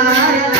আমার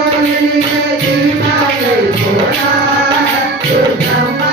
Thank you.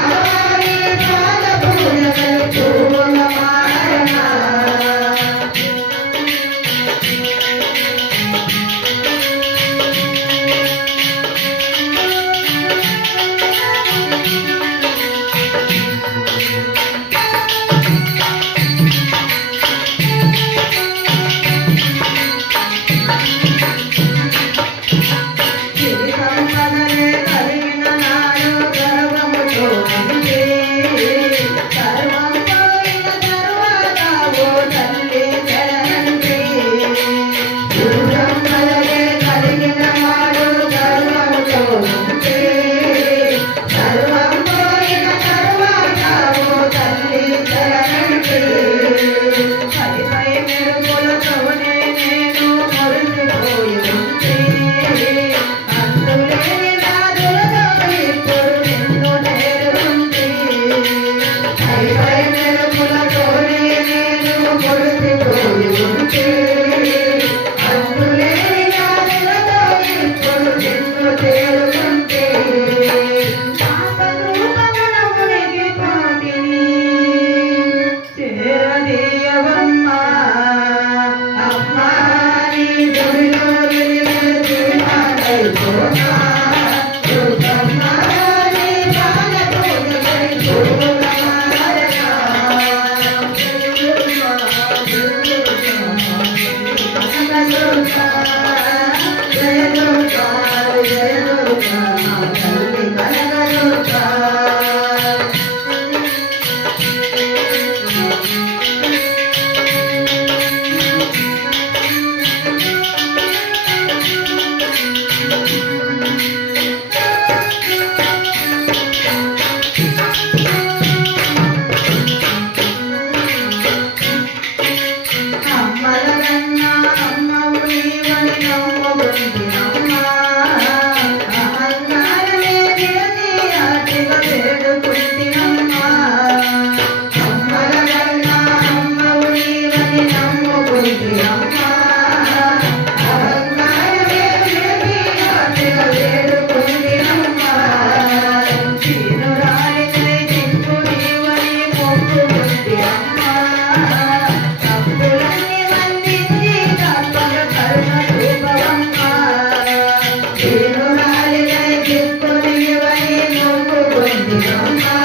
Thank you.